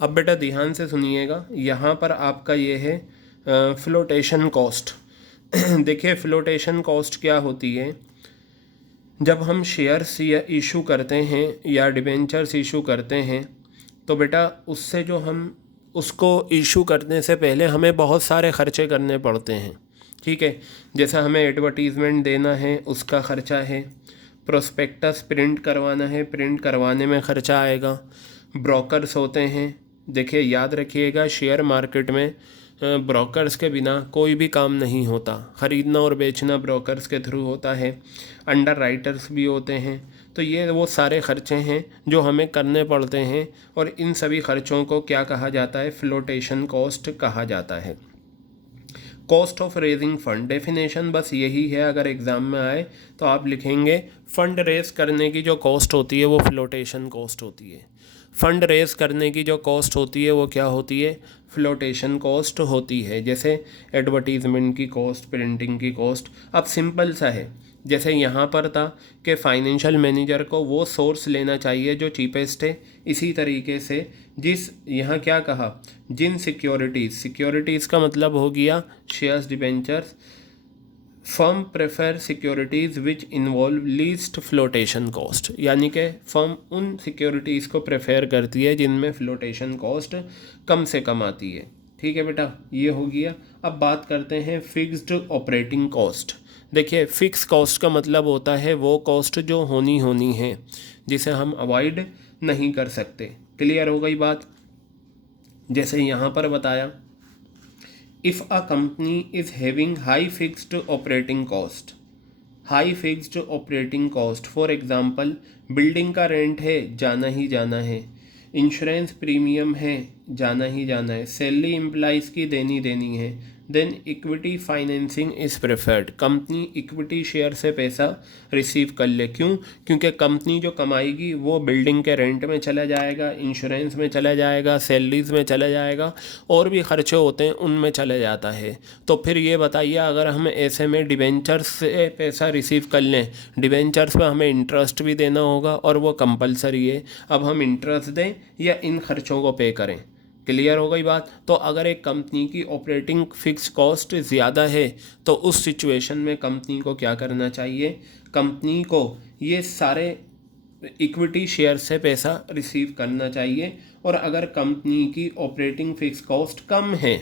अब बेटा ध्यान से सुनिएगा, यहाँ पर आपका ये है फ्लोटेशन कॉस्ट। देखिए फ्लोटेशन कॉस्ट क्या होती है, जब हम शेयर्स या इशू करते हैं या डिबेंचर्स इशू करते हैं तो बेटा उससे जो हम उसको इशू करने से पहले हमें बहुत सारे खर्चे करने पड़ते हैं, ठीक है। जैसा हमें एडवर्टीज़मेंट देना है उसका ख़र्चा है, प्रोस्पेक्टस प्रिंट करवाना है, प्रिंट करवाने में ख़र्चा आएगा, ब्रोकर्स होते हैं। देखिए याद रखिएगा, शेयर मार्केट में ब्रोकर्स के बिना कोई भी काम नहीं होता, ख़रीदना और बेचना ब्रोकर्स के थ्रू होता है। अंडर राइटर्स भी होते हैं। तो ये वो सारे ख़र्चे हैं जो हमें करने पड़ते हैं और इन सभी ख़र्चों को क्या कहा जाता है, फ्लोटेशन कॉस्ट कहा जाता है। Cost of raising fund, definition बस यही है, अगर एग्ज़ाम में आए तो आप लिखेंगे फ़ंड रेज करने की जो कॉस्ट होती है वो फ्लोटेशन कॉस्ट होती है। फ़ंड रेज करने की जो कॉस्ट होती है वो क्या होती है, फ्लोटेशन कॉस्ट होती है। जैसे एडवर्टीज़मेंट की कॉस्ट, प्रिंटिंग की कॉस्ट। अब सिंपल सा है, जैसे यहाँ पर था कि फाइनेंशियल मैनेजर को वो सोर्स लेना चाहिए जो चीपेस्ट है, इसी तरीके से जिस यहाँ क्या कहा, जिन सिक्योरिटीज़ का मतलब हो गया shares, debentures, firm prefer securities which involve least flotation cost, यानी कि फर्म उन सिक्योरिटीज़ को प्रेफर करती है जिनमें फ्लोटेशन कॉस्ट कम से कम आती है। ठीक है बेटा, ये हो गया। अब बात करते हैं फिक्स्ड ऑपरेटिंग कॉस्ट। देखिए फिक्स कॉस्ट का मतलब होता है वो कॉस्ट जो होनी है, जिसे हम अवॉइड नहीं कर सकते। क्लियर हो गई बात। जैसे यहाँ पर बताया, if a company is having high fixed operating cost, high fixed operating cost, for example building का रेंट है, जाना ही जाना है, इंश्योरेंस प्रीमियम है, जाना ही जाना है, सैलरी एम्प्लॉइज़ की देनी है, then equity financing is preferred. Company equity share से पैसा रिसीव कर ले। क्यों? क्योंकि कंपनी जो कमाएगी वो बिल्डिंग के रेंट में चला जाएगा, इंश्योरेंस में चला जाएगा, सैलरीज में चला जाएगा, और भी खर्चे होते हैं उनमें चले जाता है। तो फिर ये बताइए, अगर हम ऐसे में डिबेंचर्स से पैसा रिसीव कर लें, डिबेंचर्स पर हमें इंटरेस्ट भी देना होगा और वो कंपलसरी है। अब हम इंटरेस्ट दें या इन खर्चों को पे करें? क्लियर हो गई बात। तो अगर एक कंपनी की ऑपरेटिंग फिक्स कॉस्ट ज़्यादा है तो उस सिचुएशन में कंपनी को क्या करना चाहिए, कंपनी को ये सारे इक्विटी शेयर से पैसा रिसीव करना चाहिए। और अगर कंपनी की ऑपरेटिंग फिक्स कॉस्ट कम है,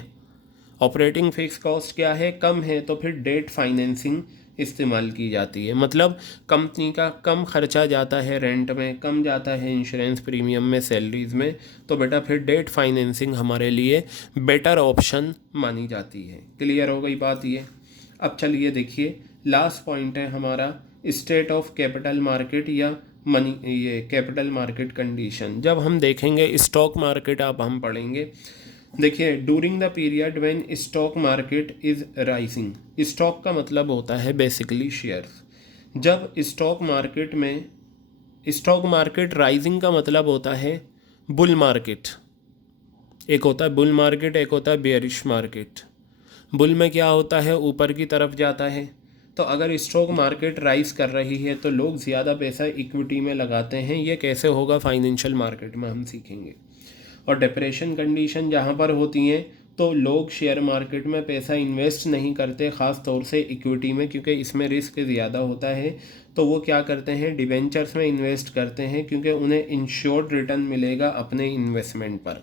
ऑपरेटिंग फिक्स कॉस्ट क्या है, कम है, तो फिर डेट फाइनेंसिंग इस्तेमाल की जाती है। मतलब कंपनी का कम खर्चा जाता है रेंट में, कम जाता है इंश्योरेंस प्रीमियम में, सैलरीज में, तो बेटा फिर डेट फाइनेंसिंग हमारे लिए बेटर ऑप्शन मानी जाती है। क्लियर हो गई बात ये। अब चलिए देखिए, लास्ट पॉइंट है हमारा स्टेट ऑफ कैपिटल मार्केट या मनी, ये कैपिटल मार्केट कंडीशन। जब हम देखेंगे स्टॉक मार्केट, अब हम पढ़ेंगे। देखिए, during the period when stock market is rising, stock का मतलब होता है बेसिकली शेयर्स। जब स्टॉक मार्केट में, स्टॉक मार्केट राइजिंग का मतलब होता है बुल मार्केट। एक होता है बुल मार्केट, एक होता है बेयरिश मार्केट। बुल में क्या होता है, ऊपर की तरफ जाता है। तो अगर स्टॉक मार्केट राइज कर रही है तो लोग ज़्यादा पैसा इक्विटी में लगाते हैं। ये कैसे होगा, फाइनेंशियल मार्केट में हम सीखेंगे। और डिप्रेशन कंडीशन जहाँ पर होती हैं तो लोग शेयर मार्केट में पैसा इन्वेस्ट नहीं करते, ख़ास तौर से इक्विटी में, क्योंकि इसमें रिस्क ज़्यादा होता है। तो वो क्या करते हैं, डिबेंचर्स में इन्वेस्ट करते हैं, क्योंकि उन्हें इंश्योर्ड रिटर्न मिलेगा अपने इन्वेस्टमेंट पर।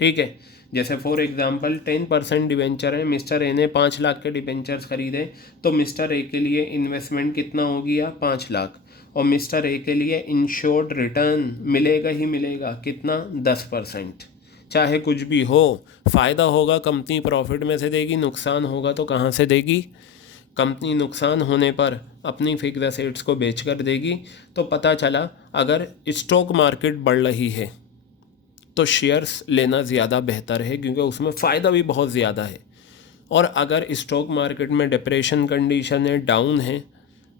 ठीक है। जैसे फॉर एग्जांपल 10% डिबेंचर है, मिस्टर ए ने 5 लाख के डिबेंचर्स खरीदे, तो मिस्टर ए के लिए इन्वेस्टमेंट कितना हो गया, 5 लाख, और मिस्टर ए के लिए इंश्योर्ड रिटर्न मिलेगा ही मिलेगा, कितना, 10%। चाहे कुछ भी हो, फ़ायदा होगा कंपनी प्रॉफिट में से देगी, नुकसान होगा तो कहाँ से देगी, कंपनी नुकसान होने पर अपनी फिक्स्ड एसेट्स को बेचकर देगी। तो पता चला अगर स्टॉक मार्केट बढ़ रही है तो शेयर्स लेना ज़्यादा बेहतर है, क्योंकि उसमें फ़ायदा भी बहुत ज़्यादा है। और अगर स्टॉक मार्केट में डिप्रेशन कंडीशन है, डाउन है,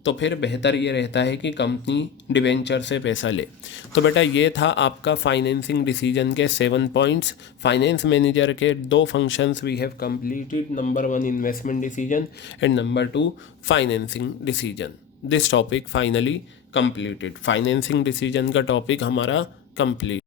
तो फिर बेहतर ये रहता है कि कंपनी डिवेंचर से पैसा ले। तो बेटा ये था आपका फाइनेंसिंग डिसीजन के 7 पॉइंट्स। फाइनेंस मैनेजर के 2 functions we have completed, number 1 investment decision and number 2 financing decision. This topic finally completed. Financing decision का टॉपिक हमारा कंप्लीट।